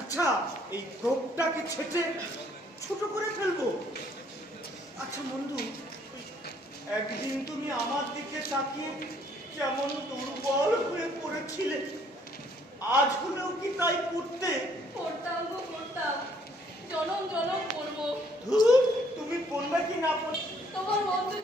আচ্ছা এই প্রোপটাকে ছেটে ছোট করে ফেলবো। আচ্ছা বন্ধু, একদিন তুমি আমার দিকে তাকিয়ে যেমন দুর্বল হয়ে পড়েছিলে, আজ হলেও কি তাই করতে? করতাম গো করতাম, জনম জনম করবো। তুমি পড়বে কি না পড়বে তোমার বন্ধু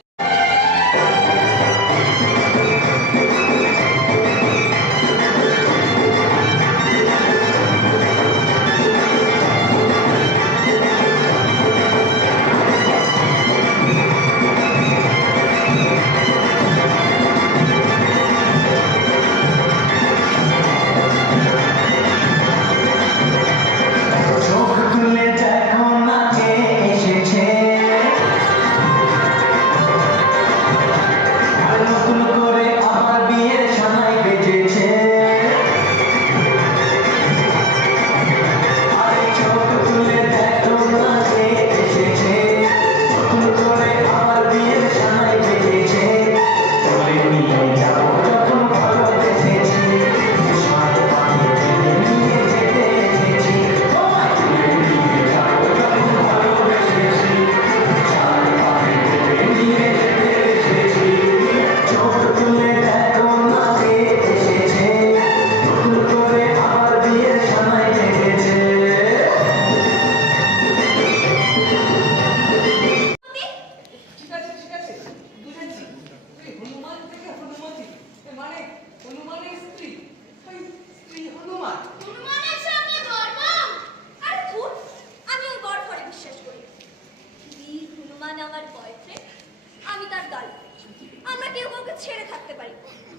ছেড়ে থাকতে পারি,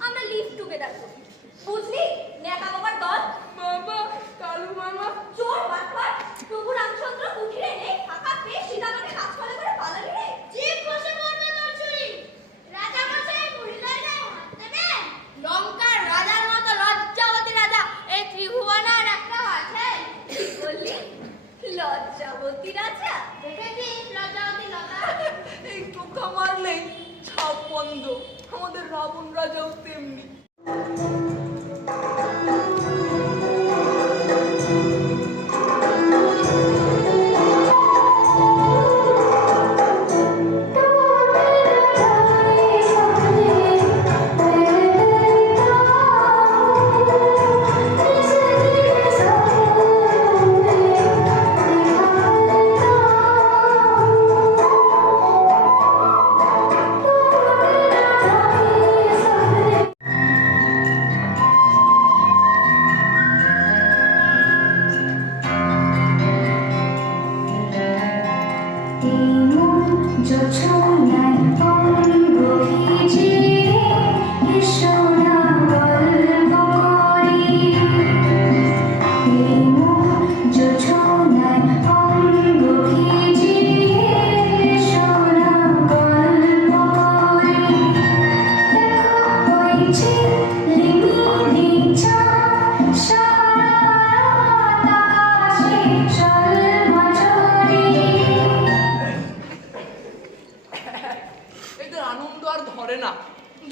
আমরা লিভ টুগেদার করি, বুঝলি? নেতা বাবার দল, বাবা কালু মামা, চোর বাটপার, প্রভু রামচন্দ্র কুঠিরে নেই, ফাঁকা পেয়ে সীতামাকে গাছপালা করে পালালি রে। জিভ বসে পড়বে তোর চুরি, রাজা মশাই মহিলার গায়ে হাত দেবে। লঙ্কার রাজার মতো লজ্জাবতী রাজা এই ত্রিভুবনে আর একটা আছে। বললি লজ্জাবতী রাজা? দেখেছিস লজ্জাবতী লতা? এই টোকা মারলেই ছাপ বন্ধ। আমাদের রাবণ রাজাও তেমনি।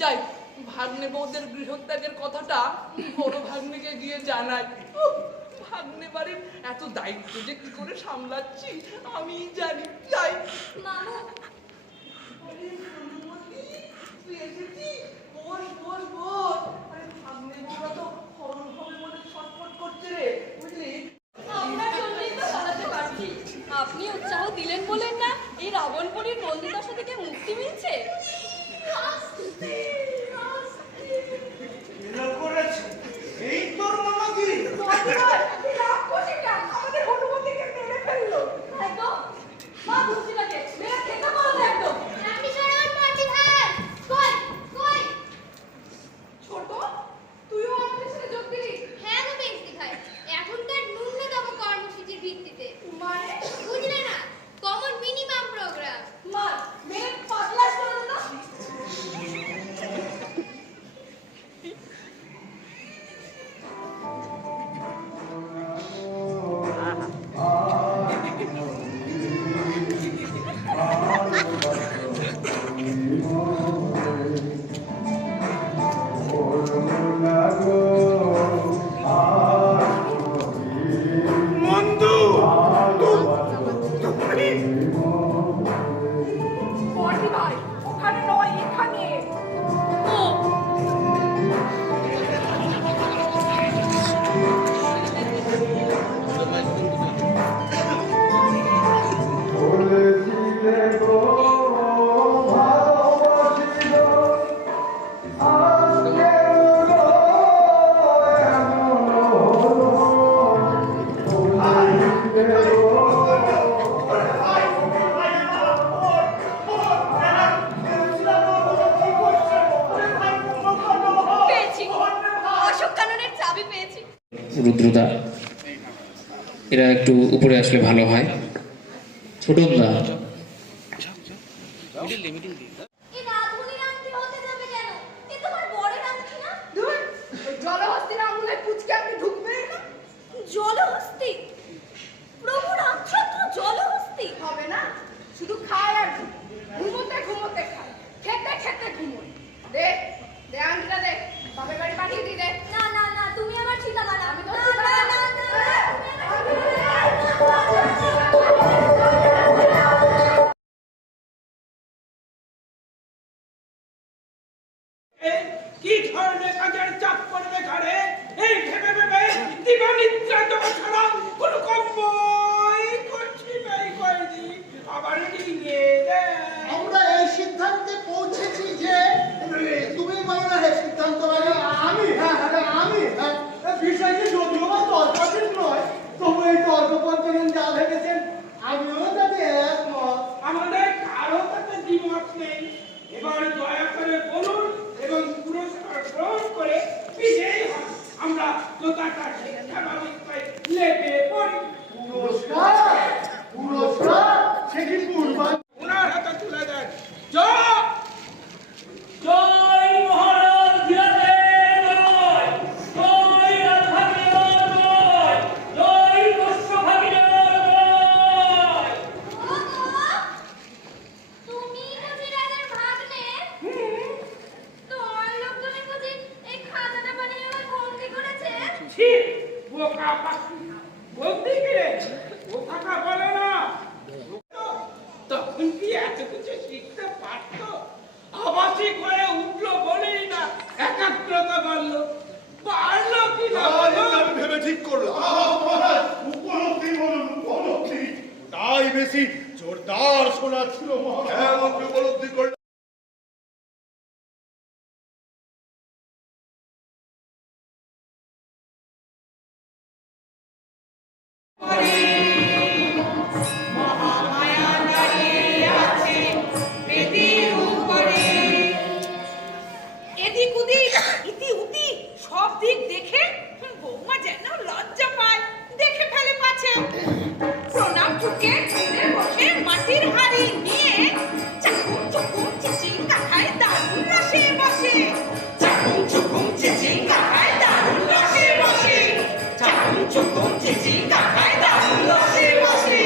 যাই ভাগ্নে বউদের গৃহত্যাগের কথাটা বড় ভাগ্নেকে গিয়ে জানাই। ভাগ্নে বাড়ির এত দায়িত্ব যে কি করে সামলাচ্ছি আমি জানি। যাই মামু, তুই এসেছিস? বস বস বস। আরে ভাগ্নে বউরা তো হরণ হবে বলে ছটফট করছে রে, বুঝলি? আপনার জন্যই তো চালাতে পারছি। আপনি উৎসাহ দিলেন বলেন না এই রাবণপুরীর বন্দিদশা থেকে মুক্তি মিলছে। এই তোর মনোগিরি আমাদের হনুমানকে মেরে ফেললো। একদম মা বুঝছিলাকে মেরা খেতে বলো একদম। আপনি সরল মাটি ভাই কই কই পেয়েছি, অশোক কাননের চাবি পেয়েছি। রুদ্রদা, এরা একটু উপরে আসলে ভালো হয়। ছোটনদা, এ রাধুনির আংটি হতে যাবে কেন? এ তোমার বরের আংটি না? ধুর, ওই জলহস্তির আঙুলে পুচকে আপনি ঢুকবেন না? জলহস্তি? প্রভু রামচন্দ্র জলহস্তি? হবে না, শুধু খায় আর ঘুমোতে ঘুমোতে খায়, খেতে খেতে ঘুমোয়। দে দে আংটিটা দে, বাপের বাড়ি পাঠিয়ে দিই দে। না না না, তুমি আমার চিতা বানা। আমি তো না, চিতা না, বানা। না, না, না, তুমি আমার চিতা কি ধরনের কাজের চাপ পড়বে ঘরে এই ভেবে ভেবে দিবানিদ্রা দেওয়া ছাড়া কোনো কম্বই করছি নাই কয়েদি আবার নিয়ে আমরা এই সিদ্ধান্তে পৌঁছেছি যে তুমি বলো না সিদ্ধান্ত আমি আমি বিষয়টি যদিও বা তর্কাতীত নয়, তবু এই তর্ক পর্যন্ত যা ভেবেছেন আমিও তাতে একমত। আমাদের কারো তাতে দ্বিমত নেই। এবার দয়া করে বলুন এবং পুরস্কার গ্রহণ করে বিজয়ী হন। আমরা লোকাটা শিক্ষা ব্যবস্থায় লেগে পড়ি। পুরস্কার পুরস্কার সে কি পূর্বা ওনার হাতে তুলে দেন। জয় জয় মহারাজ ধীরাজের জয়, জয় রাধারমণের জয়, জয় বৈষ্ণভাগীর জয়। তুমি বুঝি রাজার ভাগ্নে? তোমার লোকজনই বুঝি এই খাতাটা বানিয়ে আমার বন্দি করেছে? ছি, বোকা পাখি। বলতে গেলে ও কথা বলে না। তখন কি এত কিছু শিখতে পারত? আবাসিক হয়ে উঠলো বলেই না একাগ্রতা বাড়লো। পারলো কি না বলো? আমি ভেবে ঠিক করলাম উপলব্ধি বলুন উপলব্ধি তাই বেশি জোরদার শোনাচ্ছিল মহারাজ উপলব্ধি করলাম এদিক ওদিক ইতি উতি সব দিক দেখে বৌমা যেন লজ্জা পায়, দেখে ফেলে পাছে। প্রণাম ঠুকে ঠুকে বসে মাটির হাড়ি নিয়ে চাকুম চুকুম চিচিং কাকায় দারুণ রসে বসে। চাকুম চুকুম চিচিং কাকায় দারুণ রসে বসে। চাকুম চুকুম চিচিং কাকায় দারুণ রসে বসে।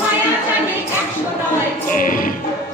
মায়া জানে 109